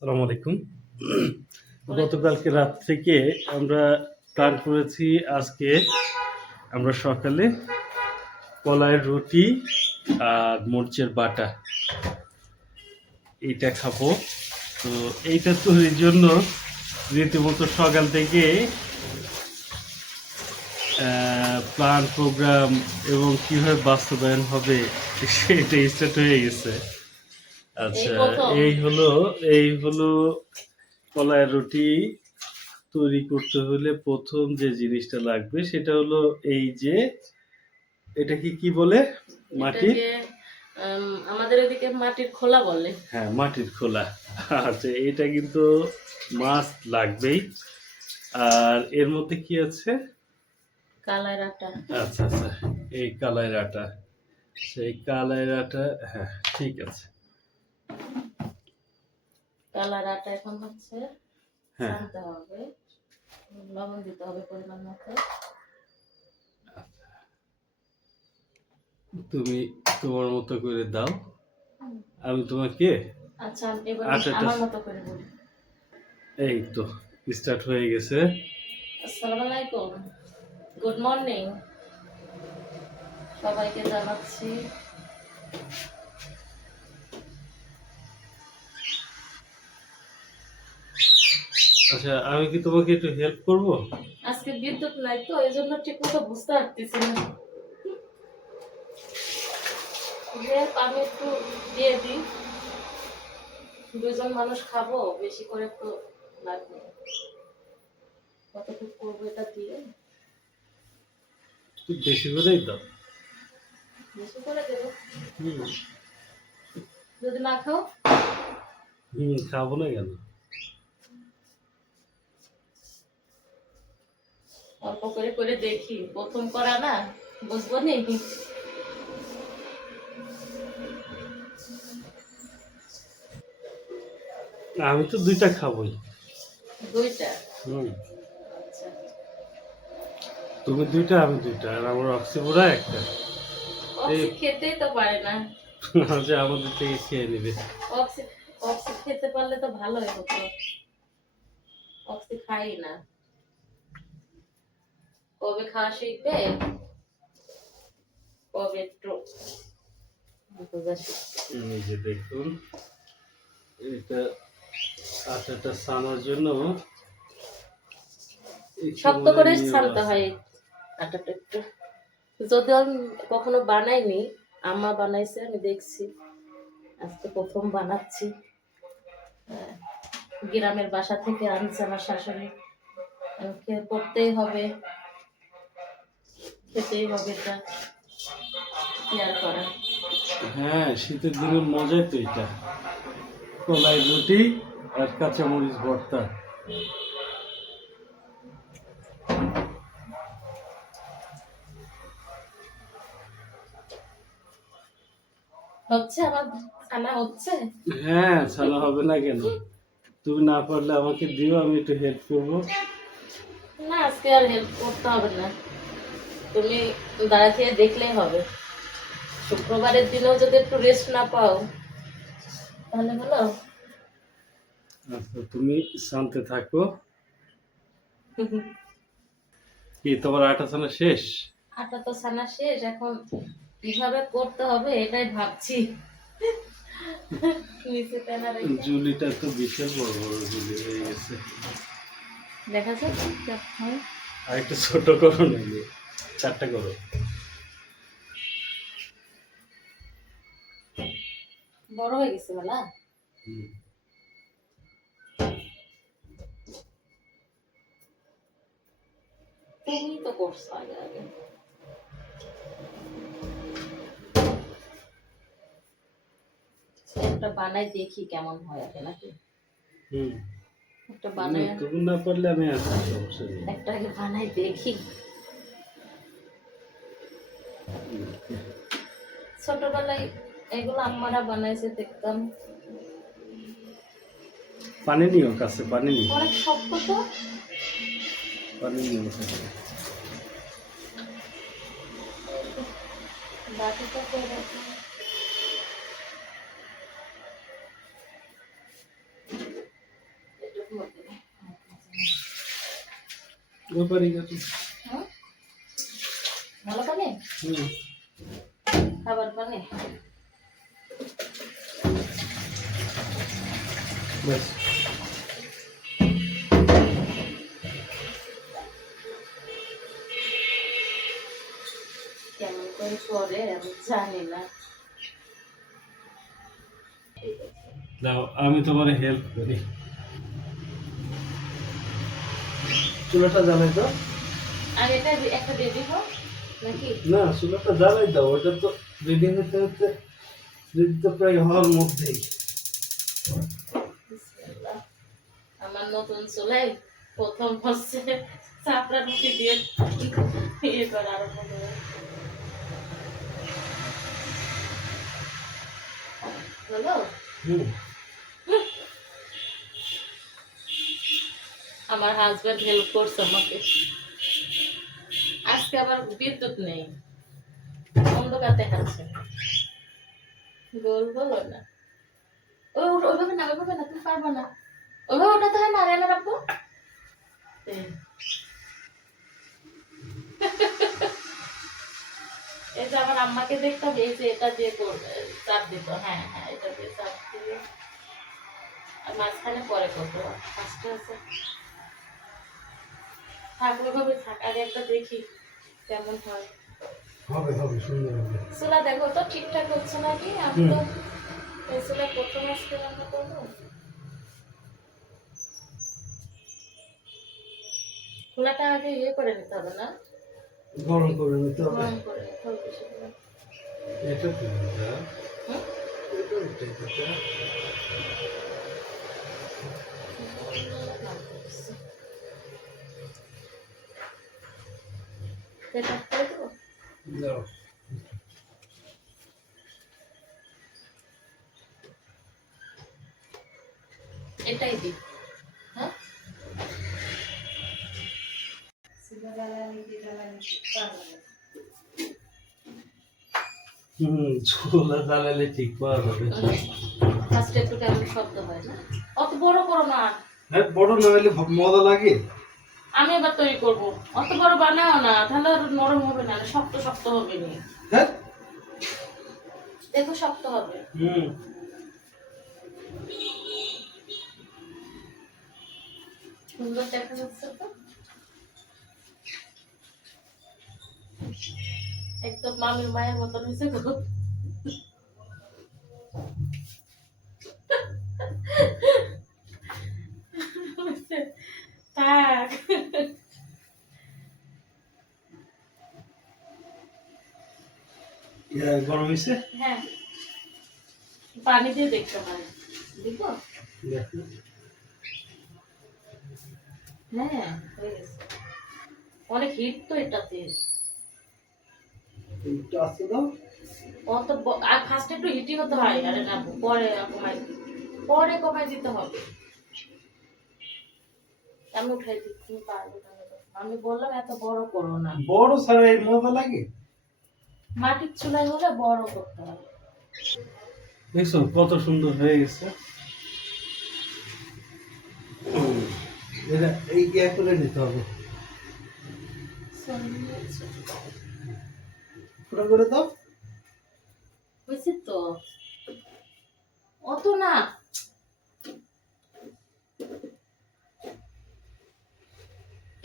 আসসালামু আলাইকুম। গতকালকে রাত থেকে আমরা প্ল্যান করেছি আজকে আমরা সকালে কলাইয়ের রুটি আর মরিচের বাটা এইটা খাবো। তো এইটা তৈরির জন্য রীতিমতো সকাল থেকে প্ল্যান প্রোগ্রাম এবং কীভাবে বাস্তবায়ন হবে সেটা স্টার্ট হয়ে গেছে। আচ্ছা, এই হলো কলাইয়ের রুটি তৈরি করতে হলে প্রথম যে জিনিসটা লাগবে সেটা হলো এই যে এটাকে কি বলে? মাটির আমাদের এদিকে মাটির খোলা বলে। হ্যাঁ, মাটির খোলা। আচ্ছা, এটা কিন্তু মাস্ট লাগবেই। আর এর মধ্যে কি আছে? কালার আটা। আচ্ছা আচ্ছা, এই কালাইয়ের আটা। সেই কালাইয়ের আটা, হ্যাঁ ঠিক আছে। কালার আটা এখন হচ্ছে হ্যাঁ, ছানতে হবে, লবণ দিতে হবে পরিমাণ মতো। তুমি তোমার মতো করে দাও, আমি তোমাকে আচ্ছা, এবার আটাটা আমার মতো করে বলি। এই তো স্টার্ট হয়ে গেছে। আসসালামু আলাইকুম, গুড মর্নিং সবাইকে জানাচ্ছি। আচ্ছা, আমি কি তোমাকে একটু হেল্প করব? আজকে বিদ্যুৎ নাই তো এই জন্য ঠিক মতো বুঝতে পারতেছি না। যে পানি একটু দিয়ে দিই, দুজন মানুষ খাবো, বেশি করে তো লাগবে। কতটুকু করবো এটা দিয়ে? একটু বেশি করেই দাও। বেশি করে দেবো। হুম যদি না খাও? খাবো না কেন? অল্প করে করে দেখি, প্রথম করা না, বুঝবো নি। আমি তো দুইটা খাবোই। দুইটা? হুম আচ্ছা। তুমি দুইটা, আমি দুইটা, আর আমার অক্সিপুরা একটা। এই অক্সি খেতেই তো পারে না। যে আমাদের থেকে খেয়ে নেবে। অক্সি অক্সি খেতে পারলে তো ভালোই হতো। অক্সি খাই না। কবে খাওয়া শিখবে, কবে একটু বোঝা শিখবে। এই যে দেখুন, এটা আটাটা ছানার জন্য শক্ত করে ছানতে হয় আটাটা একটু। যদিও আমি কখনো বানাইনি, আম্মা বানাইছে, আমি দেখছি, আজকে প্রথম বানাচ্ছি। গ্রামের বাসা থেকে আনছে আমার শাশুড়ি, করতেই হবে, খেতেই হবে, এটা কি আর করা। হ্যাঁ, শীতের দিনের মজাই তো এটা, কলাই রুটি আর কাঁচামরিচ ভর্তা। হচ্ছে আমার খানা হচ্ছে। হ্যাঁ, ছানা হবে না কেন? তুমি না পারলে আমাকে দিও, আমি একটু হেল্প করবো। না, আজকে আর হেল্প করতে হবে না, তুমি দাঁড়া থেকে দেখলেই হবে। শুক্রবারের দিনেও যদি একটু রেস্ট না পাও তাহলে হলো। আচ্ছা, তুমি শান্তি থাকো। কি তোমার আটা ছানা শেষ? আটা তো ছানা শেষ, এখন কিভাবে করতে হবে এটাই ভাবছি। নিচে তেনা রেখে জুলিটা তো বিশাল বড় বড় জুলি হয়ে গেছে। দেখা যাক হয়। আর একটু ছোট করো, নাইলে চারটা করো। বড় হয়ে গেছে বলা। হুম। তুমি তো করছো আগে আগে। একটা বানাই দেখি কেমন হয় আগে, নাকি? হুম, একটা বানাই, তুমি না পারলে আমি আসছি, সমস্যা নেই। একটা আগে বানাই দেখি। ছোটবেলায় এগুলো আম্মারা বানাইছে, দেখতাম। পানি নিও কাছে, পানি নিও, অনেক শক্ত তো। পানি নিও কাছে। বাকিটা করে ওপারি কত হুম? ভালো পানি খাবার পানি বাস কেমন করে করে আমি জানি না। দাও আমি তোমার হেল্প করি চুলাটা জ্বালাই দাও আর এটা একটা রেডি হোক নাকি? না চুলাটা জ্বালাই দাও ওটা তো রেডি হতে হতে রেডি তো প্রায় হওয়ার মধ্যেই বিসমিল্লাহ। আমার নতুন চুলাই প্রথম হচ্ছে চাপড়া রুটি দিয়ে ইয়ে করা আরম্ভ করে। হলো? হুম আমার হাজবেন্ড হেল্প করছে আমাকে। আজকে আবার বিদ্যুৎ নেই, অন্ধকার দেখাচ্ছে। গোল বলো না, ওইভাবে না, ওইভাবে না, তুমি পারবো না। ওইভাবে ওটাতে হয় না, রান্না রাখবো। এই যে আমার আম্মাকে দেখতাম, এই যে এটা দিয়ে চাপ দিত। হ্যাঁ হ্যাঁ, এটা দিয়ে চাপ দিয়ে আর মাঝখানে পরে করতো। ফার্স্টে আছে থাক, ওইভাবে থাক। আগে একটা দেখি কেমন হয়। হবে হবে সুন্দর হবে চুলা দেখো তো ঠিকঠাক হচ্ছে নাকি। আমি তো এই চুলা প্রথম আজকে রান্না করবো। খোলাটা আগে ইয়ে করে নিতে হবে না? গরম করে নিতে হবে গরম করে নিতে হবে বেশি করে। এটা কি এটা হুম? এটা এটা করে দেবো? দাও এটাই দিই। হ্যাঁ, চুলা জ্বালালে ঠিক পাওয়া যাবে ফার্স্টে একটু কেমন শব্দ হয় না? অত বড় করো না। হ্যাঁ বড় না হলে মজা লাগে আমি এবার তৈরি করবো। অত বড় বানাও না, তাহলে আর নরম হবে না, শক্ত শক্ত হবে নি। হ্যাঁ দেখো শক্ত হবে। সুন্দর দেখা যাচ্ছে তো, একদম মামির মায়ের মতন হয়েছে গো। থাক। গরম হয়েছে হ্যাঁ, পানি দিয়ে দেখতে পারে। দেখো, দেখো হ্যাঁ হয়ে গেছে। অনেক হিট তো এটাতে। একটু আস্তে দাও অত আর ফার্স্টে একটু হিটই হতে হয়। আরে না, পরে কমাই, পরে কমাই দিতে হবে। আমি উঠাই দিচ্ছি, তুমি পারবে না। আমি বললাম এত বড় করো না। বড় ছাড়া এই মজা লাগে মাটির চুলাই হলে বড় করতে হবে। দেখছো কত সুন্দর হয়ে গেছে এটা এই ইয়া করে নিতে হবে পুরো করে দাও বুঝছি তো, অত না।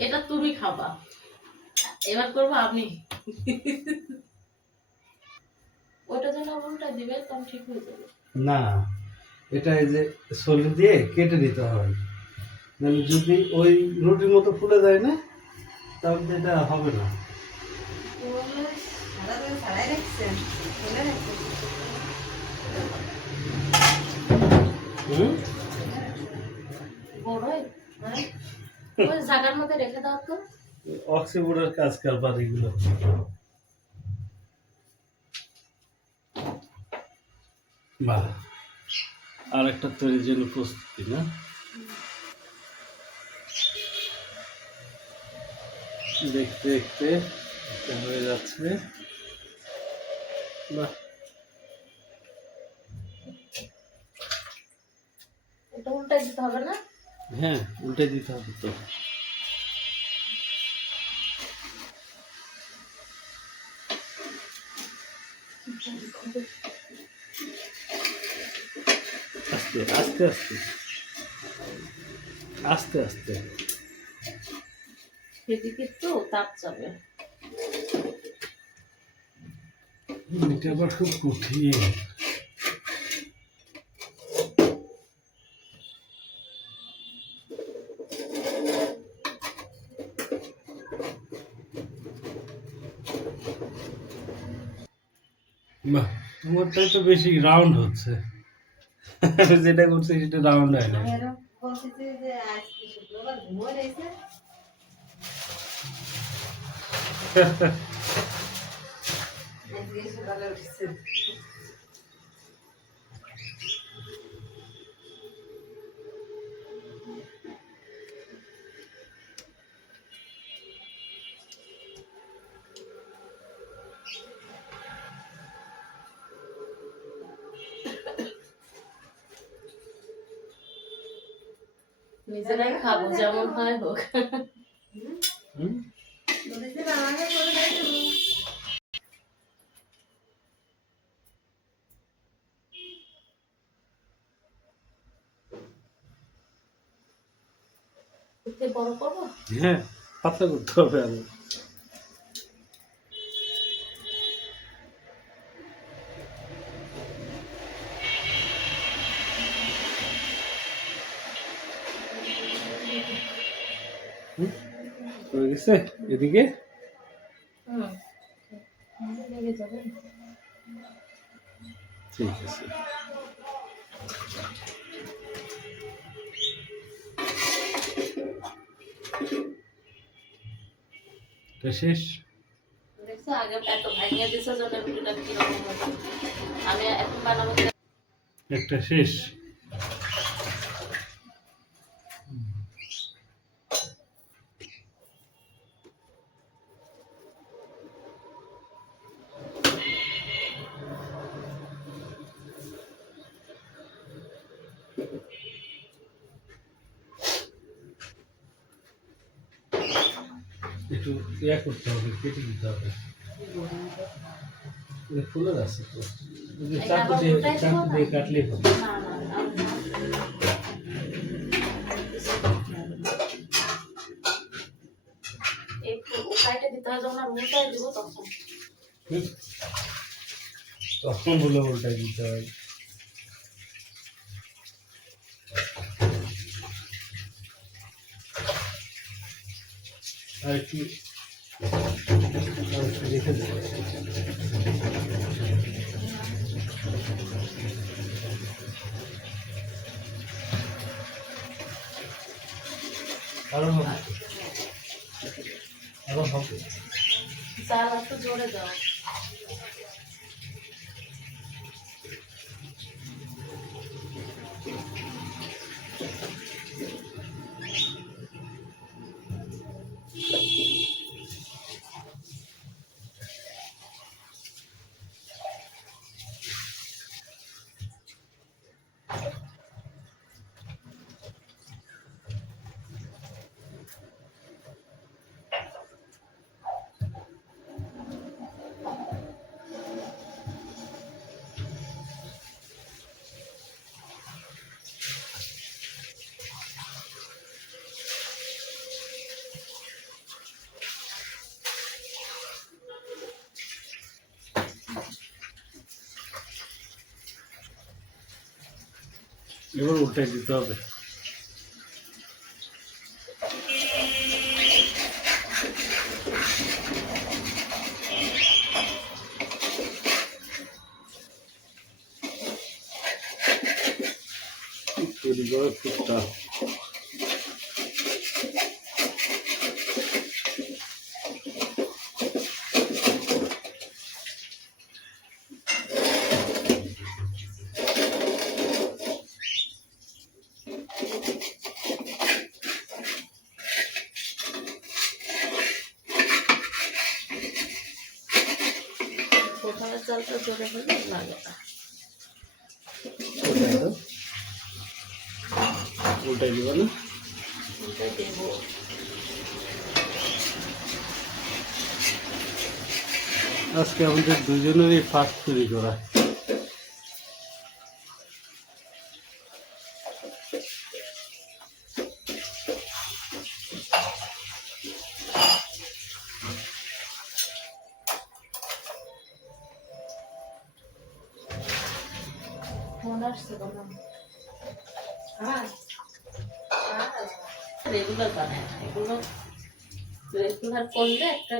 এটা তুমি খাবা, এবার করবো আমি। ওটা যেন উল্টা দিবে, তখন ঠিক হয়ে যাবে। না এটা এই যে সলি দিয়ে কেটে নিতে হয় মানে যদি ওই রুটির মতো ফুলে যায় না তাহলে এটা হবে না হুম বড়ই, হ্যাঁ, ওই জায়গার মধ্যে রেখে দাও তো। অক্সিবোর্ডের কাজ কারবার এগুলো বাহ আর একটা তৈরির জন্য প্রস্তুতি না দেখতে দেখতে এটা হয়ে যাচ্ছে বাহ এটা উল্টাই দিতে হবে না? হ্যাঁ উল্টে দিতে হবে তো আস্তে আস্তে আস্তে আস্তে আস্তে। সেদিকে তো তাপ যাবে। এটা আবার খুব কঠিন। বাহ, তোমারটাই তো বেশি রাউন্ড হচ্ছে। আমি যেটা করছি সেটা রাউন্ড হয় না। নিজেরাই খাবো, যেমন হয় হোক। হুম? এতে বড় করবো। হ্যাঁ, পাতলা করতে হবে আরো। হুম? হয়ে গেছে এদিকে? হুম, লেগে যাবে। ঠিক আছে। এটা শেষ? দেখছো আগে এত ভাঙিয়ে দিছে জন্য ভিডিওটা কিরকম হয়েছে। আমি এখন বানাবো। একটা শেষ। একটু ইয়া করতে হবে, কেটে দিতে হবে। এটা ফুলের আছে তো, চাকু দিয়ে কাটলেই হবে। না না না, এই উপায়টা দিতে হয় যখন আর উল্টায় দিব তখন। হুম? তখন হলো উল্টাই দিতে হয়। আর একটু রেখে দেবো। আরো হবে, আরো হবে। জাল একটু জোরে দাও। এবার উল্টাই দিতে হবে। তৈরি করা খুব টাফ। প্রথমে চালটা জোরে হলে লাগে না। উল্টাই দিব না? উল্টে দেবো। আজকে আমাদের দুজনেরই ফার্স্ট তৈরি করা। আসছে বললাম হ্যাঁ রেগুলার বানায় না, এগুলো রেগুলার করলে একটা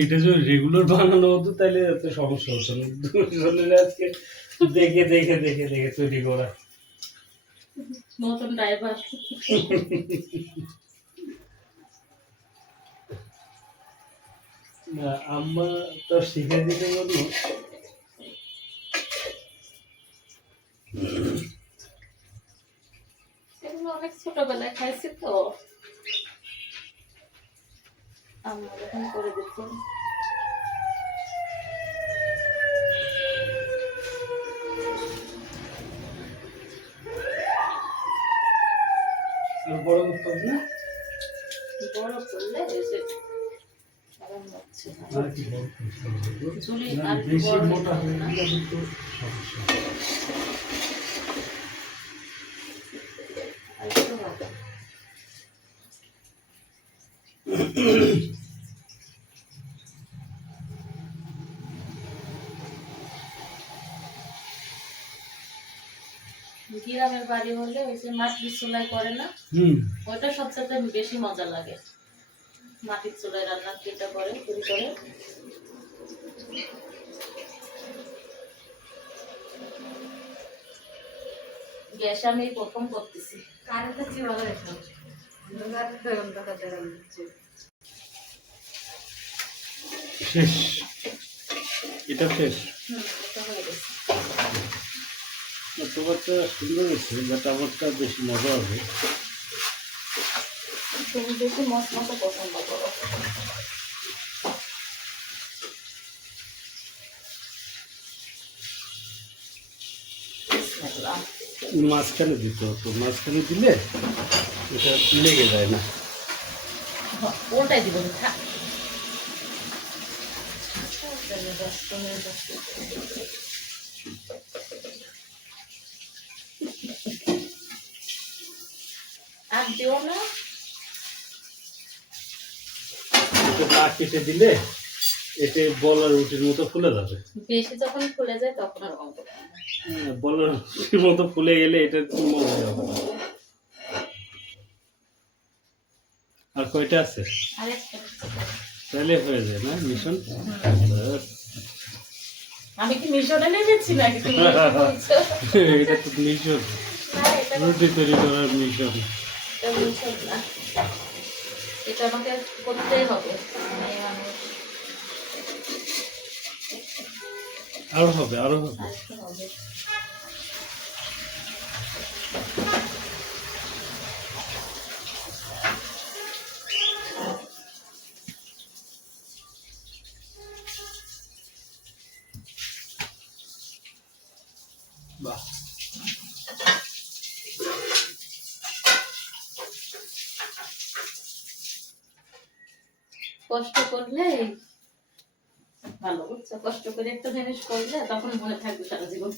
এটা যদি রেগুলার বানানো হতো তাহলে এত সমস্যা হতো না। দুজনের আজকে দেখে দেখে দেখে দেখে তৈরি করা। নতুন ড্রাইভার। না আম্মা তো শিখে দিতে বললো। এগুলো অনেক ছোটবেলায় খাইছি তো, আম্মা যখন করে দিত। আর বড় করতে হবে না? বড় করলে এসে আরাম লাগছে না। আর কি বড় করতে হবে? ঝুলি না, আর একটু বেশি বড় মোটা করতে হয়ে হবে না। গেলে তো সমস্যা। আর একটু হবে। গ্রামের বাড়ি হলে ওই যে মাটির চুলায় করে না, ওইটা সবচেয়ে বেশি মজা লাগে। মাটির চুলায় রান্না যেটা করে চুরি করে, গ্যাস আমি এই প্রথম করতেছি। কারেন্টটা চিবালো এখন শেষ, এটা শেষ। এটা হয়ে গেছে। না, তোমারটা সুন্দর হয়েছে, বাট আমারটা বেশি মজা হবে। তুমি বেশি মশলা পছন্দ করো। বিসমিল্লাহ। মাঝখানে দিতে হতো, মাঝখানে দিলে এটা লেগে যায় না। ওটাই দিব না। আর দিও না, এটা না কেটে দিলে এটা বলার রুটির মতো ফুলে যাবে। বেশি যখন ফুলে যায় তখন আর অঙ্ক বলার রুটির মতো ফুলে গেলে এটা মজা হবে না। আর কয়টা আছে? আরেকটা। তাহলে হয়ে যায় না মিশন? ব্যাস। আমি কি মিশনে নেমেছি নাকি তুমি বলছো? এটা তো মিশন, না, এটা রুটি তৈরি করার মিশন। এটা মিশন না। এটা আমাকে করতেই হবে। মেয়ে মানুষ। আরো হবে, আরো হবে। আরেকটু হবে। বাহ, কষ্ট করলে ভালো, বুঝছো? কষ্ট করে একটা জিনিস করলে তখন মনে থাকবে সারা জীবন।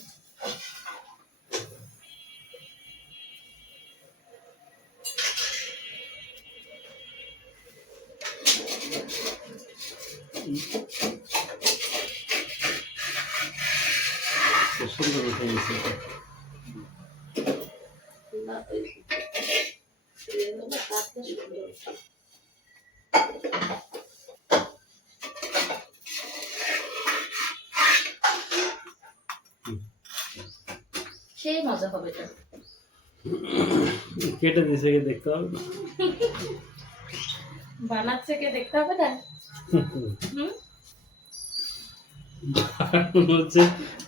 সুন্দর উঠে গেছে এটা। না, ওই এগুলো কাটতে সুন্দর। সেই মজা হবে এটা। কেটে দিছে কি দেখতে হবে না? বানাচ্ছে কে দেখতে হবে না? হুম? হচ্ছে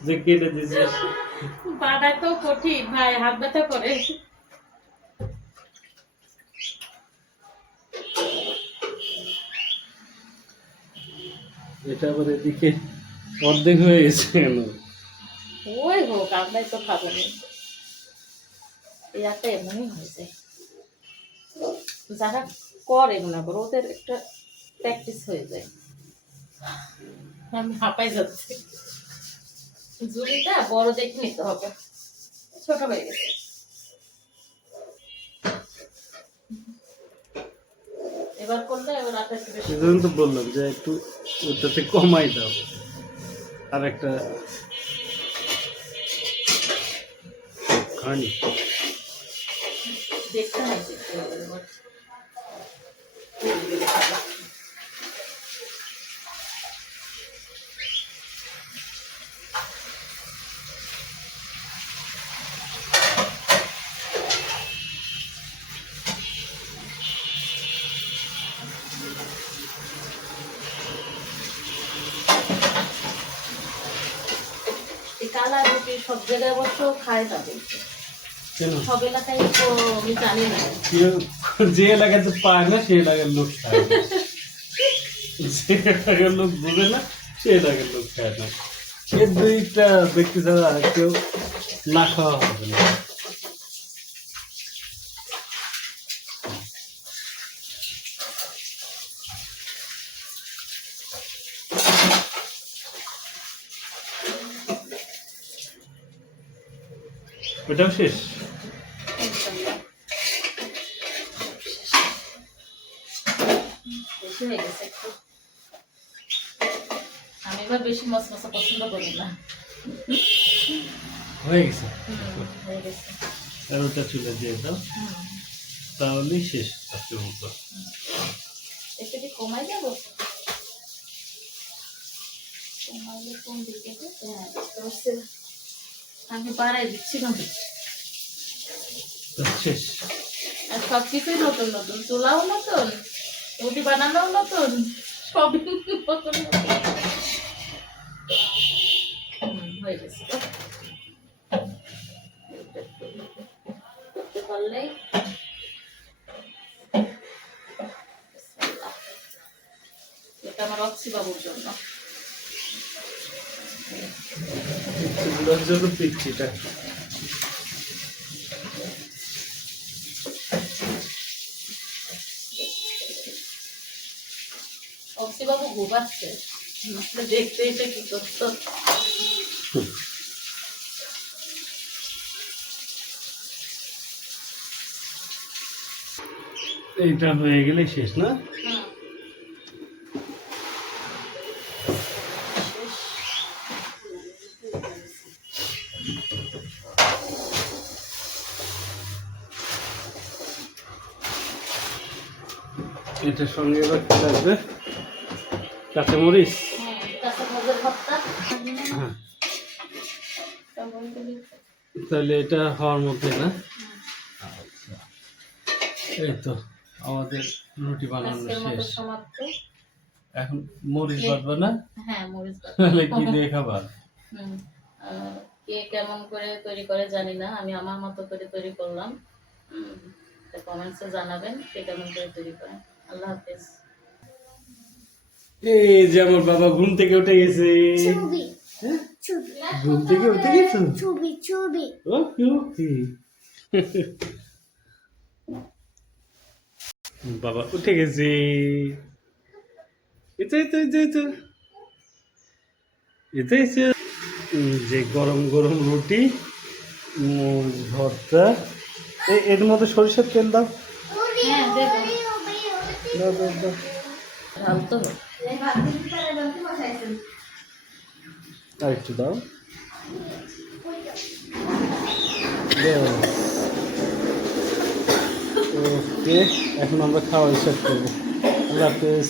যে কেটে দিছে। বানায় তো কঠিন ভাই, হাত ব্যথা করে। এটা আবার এদিকে অর্ধেক হয়ে গেছে কেন? ওই হোক, আমরাই তো খাবো না। এই একটা এমনই হয়েছে। যারা করে মনে করো ওদের একটা প্র্যাকটিস হয়ে যায়। আমি হাঁপাই যাচ্ছি। ঝুড়িটা বড় দেখে নিতে হবে, ছোট হয়ে গেছে। এবার করলে এবার আটা একটু বেশি। সেজন্য তো বললাম যে একটু ওটাতে কমাই দাও। আর একটা হয়নি। দেখতে হয়েছে কালা রুটি সব জায়গায় অবশ্য খায় না বলছে, কেন? সব এলাকায় তো আমি জানি না। যে এলাকাতে পায় না সে এলাকার লোক খায় না, যে এলাকার লোক বুঝে না সে এলাকার লোক খায় না। এর দুইটা ব্যক্তি ছাড়া আর কেউ না খাওয়া হবে না। ওটাও শেষ। বেশি হয়ে গেছে একটু, আমি এবার বেশি মশমশা পছন্দ করি না। হয়ে গেছে, হয়ে গেছে। আর ওটা চলে দিয়ে দাও, তাহলেই শেষ আজকের মতো। একটু কি কমাই যাবো? কমাইলে কোন দিকে? হ্যাঁ, আমি বাড়াই দিচ্ছি না। শেষ। আর সব কিছুই নতুন নতুন, চুলাও নতুন, রুটি বানানোও নতুন, সবই নতুন নতুন। হয়ে গেছে করতে পারলেই। এটা আমার অক্সি বাবুর জন্য। চুলার জন্য পিচ্ছিটা অক্সি বাবু ঘুমাচ্ছে, দেখতে এসে কি করতো। এইটা হয়ে গেলেই শেষ না? এটার সঙ্গে এবার কি লাগবে? কাঁচামরিচ। হ্যাঁ, তাহলে এটা হওয়ার মধ্যে না? এই তো আমাদের রুটি বানানো শেষ। এখন মরিচ বাটবা না? হ্যাঁ, মরিচ বাটা। তাহলে কি দিয়ে খাবার? কে কেমন করে তৈরি করে জানি না, আমি আমার মতো করে তৈরি করলাম। কমেন্টসে জানাবেন কে কেমন করে তৈরি করেন। আল্লাহ হাফেজ। এই যে আমার বাবা ঘুম থেকে উঠে গেছে। ঘুম থেকে উঠে গেছে? ওকে ওকে। বাবা উঠে গেছে। যে গরম গরম রুটি, মরিচ ভর্তা, এর মধ্যে সরিষার তেল দাও। হ্যাঁ, দেবো। দাও দাও দাও। ঢালতে হবে। আর একটু দাও। ওকে, এখন আমরা খাওয়া স্টার্ট করবো। আল্লাহ হাফেজ।